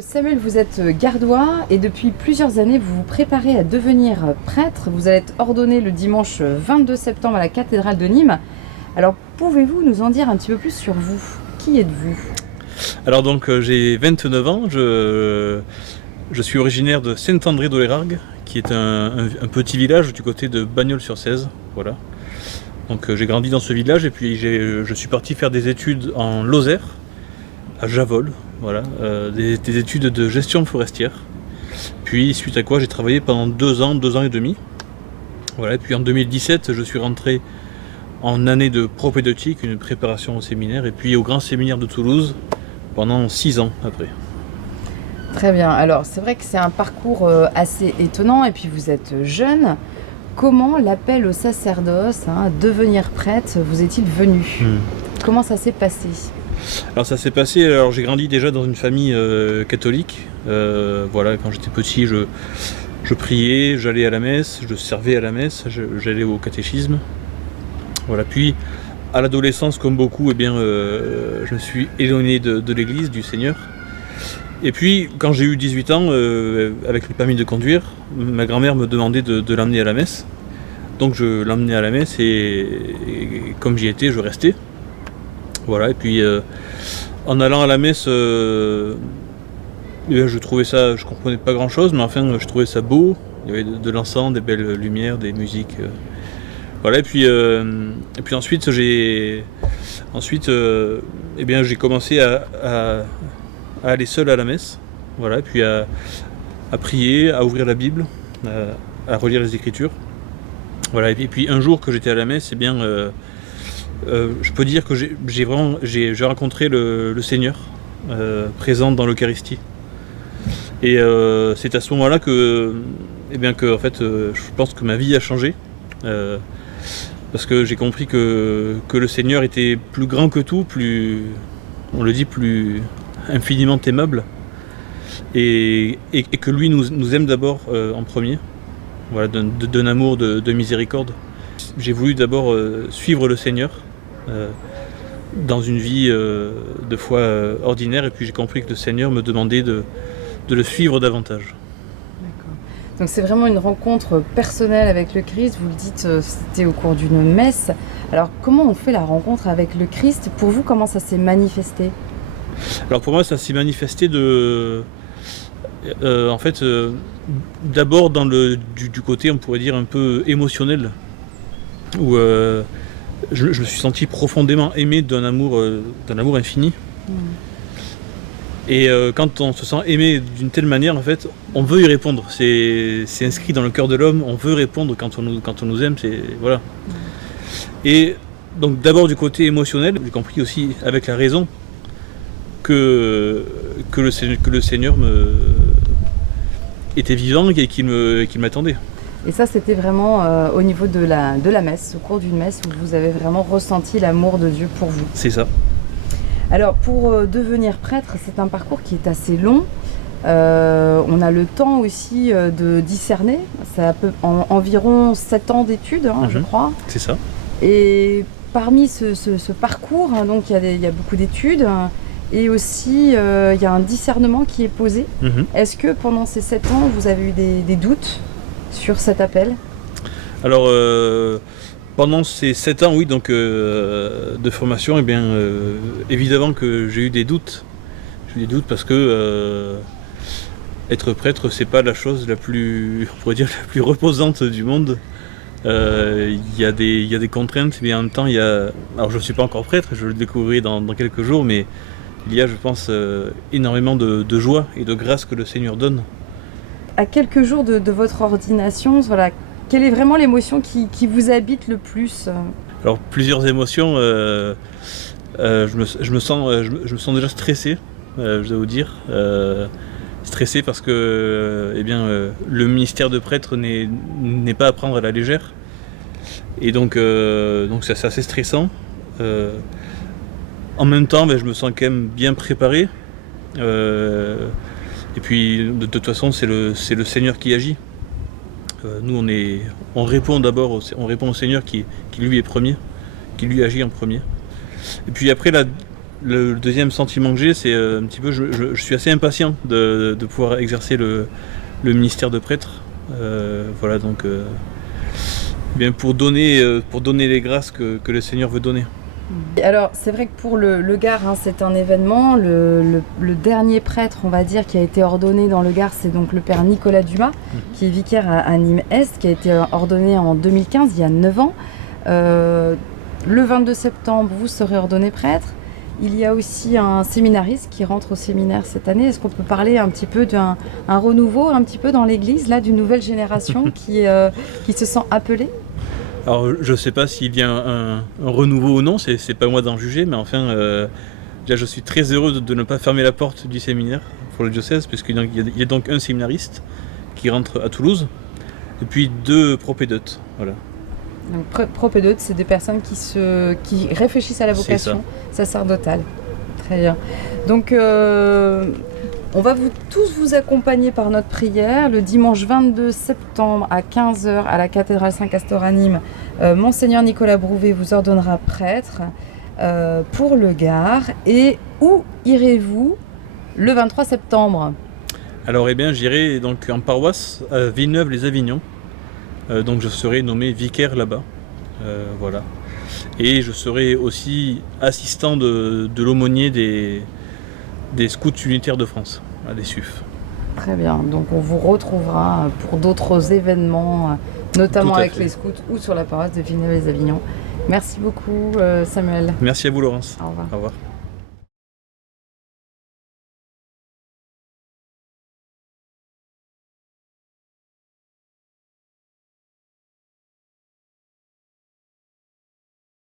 Samuel, vous êtes gardois et depuis plusieurs années, vous vous préparez à devenir prêtre. Vous allez être ordonné le dimanche 22 septembre à la cathédrale de Nîmes. Alors, pouvez-vous nous en dire un petit peu plus sur vous? Qui êtes-vous? Alors donc j'ai 29 ans, je suis originaire de Saint-André-d'Olérague, qui est un petit village du côté de Bagnols-sur-Cèze. Voilà. Donc j'ai grandi dans ce village et puis je suis parti faire des études en Lozère, à Javol, voilà, des études de gestion forestière. Puis suite à quoi j'ai travaillé pendant 2 ans et demi. Voilà, et puis en 2017 je suis rentré en année de propédeutique, une préparation au séminaire, et puis au grand séminaire de Toulouse pendant 6 ans après. Très bien. Alors, c'est vrai que c'est un parcours assez étonnant et puis vous êtes jeune. Comment l'appel au sacerdoce, devenir prêtre, vous est-il venu? Comment ça s'est passé? Alors ça s'est passé, alors j'ai grandi déjà dans une famille catholique. Voilà, quand j'étais petit, je priais, j'allais à la messe, je servais à la messe, j'allais au catéchisme. Voilà, puis à l'adolescence, comme beaucoup, je me suis éloigné de l'église, du Seigneur. Et puis, quand j'ai eu 18 ans, avec le permis de conduire, ma grand-mère me demandait de l'emmener à la messe. Donc je l'emmenais à la messe et comme j'y étais, je restais. Voilà, et puis en allant à la messe, je trouvais ça, je comprenais pas grand-chose, mais enfin je trouvais ça beau. Il y avait de l'encens, des belles lumières, des musiques. Voilà, et puis ensuite j'ai commencé à aller seul à la messe, voilà, et puis à prier, à ouvrir la Bible, à relire les Écritures. Voilà, et puis un jour que j'étais à la messe, je peux dire que j'ai rencontré le Seigneur présent dans l'Eucharistie. Et c'est à ce moment-là que je pense que ma vie a changé. Parce que j'ai compris que le Seigneur était plus grand que tout, plus infiniment aimable, et que lui nous aime d'abord en premier, voilà, d'un amour de miséricorde. J'ai voulu d'abord suivre le Seigneur dans une vie de foi ordinaire, et puis j'ai compris que le Seigneur me demandait de le suivre davantage. D'accord. Donc c'est vraiment une rencontre personnelle avec le Christ, vous le dites, c'était au cours d'une messe. Alors comment on fait la rencontre avec le Christ? Pour vous, comment ça s'est manifesté? Alors pour moi, ça s'est manifesté d'abord dans du côté, on pourrait dire, un peu émotionnel, où je me suis senti profondément aimé d'un amour infini. Et quand on se sent aimé d'une telle manière, en fait, on veut y répondre. C'est inscrit dans le cœur de l'homme, on veut répondre quand on nous aime, voilà. Et donc d'abord du côté émotionnel, j'ai compris aussi avec la raison que le Seigneur était vivant et qu'il m'attendait. Et ça, c'était vraiment au niveau de la messe, au cours d'une messe, où vous avez vraiment ressenti l'amour de Dieu pour vous. C'est ça. Alors, pour devenir prêtre, c'est un parcours qui est assez long. On a le temps aussi de discerner. Ça peut environ 7 ans d'études, je crois. C'est ça. Et parmi ce parcours, donc il y a beaucoup d'études. Et aussi, il y a un discernement qui est posé. Est-ce que pendant ces 7 ans, vous avez eu des doutes sur cet appel? Alors, pendant ces 7 ans, oui, donc de formation, évidemment que j'ai eu des doutes. J'ai eu des doutes parce que être prêtre, c'est pas la chose la plus reposante du monde. Il y a des contraintes, mais en même temps, alors je ne suis pas encore prêtre, je le découvrirai dans quelques jours, mais il y a, je pense, énormément de joie et de grâce que le Seigneur donne. À quelques jours de votre ordination, voilà, quelle est vraiment l'émotion qui vous habite le plus? Alors, plusieurs émotions. Je me sens déjà stressé, je dois vous dire. Stressé parce que le ministère de prêtre n'est pas à prendre à la légère. Et donc c'est assez stressant. En même temps, je me sens quand même bien préparé. Et puis, de toute façon, c'est le Seigneur qui agit. Nous, on répond d'abord au Seigneur qui lui est premier, qui lui agit en premier. Et puis après, Le deuxième sentiment que j'ai, c'est un petit peu, je suis assez impatient de pouvoir exercer le ministère de prêtre. Voilà, donc bien pour donner les grâces que le Seigneur veut donner. Alors, c'est vrai que pour le Gard, hein, c'est un événement. Le dernier prêtre, on va dire, qui a été ordonné dans le Gard, c'est donc le père Nicolas Dumas, qui est vicaire à Nîmes-Est, qui a été ordonné en 2015, il y a 9 ans. Le 22 septembre, vous serez ordonné prêtre. Il y a aussi un séminariste qui rentre au séminaire cette année. Est-ce qu'on peut parler un petit peu d'un renouveau, un petit peu dans l'Église, là, d'une nouvelle génération qui se sent appelée? Alors, je ne sais pas s'il y a un renouveau ou non, c'est pas moi d'en juger, mais enfin, déjà, je suis très heureux de ne pas fermer la porte du séminaire pour le diocèse, puisqu'il y a donc un séminariste qui rentre à Toulouse, et puis 2 propédeutes. Voilà. Donc, propédeutes, c'est des personnes qui réfléchissent à la vocation sacerdotale. Très bien. Donc, on va tous vous accompagner par notre prière. Le dimanche 22 septembre à 15h à la cathédrale Saint-Castor à Nîmes, Monseigneur Nicolas Brouvet vous ordonnera prêtre pour le Gard. Et où irez-vous le 23 septembre? Alors, eh bien, j'irai donc en paroisse à Villeneuve-les-Avignon. Donc, je serai nommé vicaire là-bas. Voilà. Et je serai aussi assistant de l'aumônier des scouts unitaires de France, des SUF. Très bien, donc on vous retrouvera pour d'autres événements, notamment avec les scouts ou sur la paroisse de Villeneuve-les-Avignon. Merci beaucoup Samuel. Merci à vous Laurence. Au revoir. Au revoir.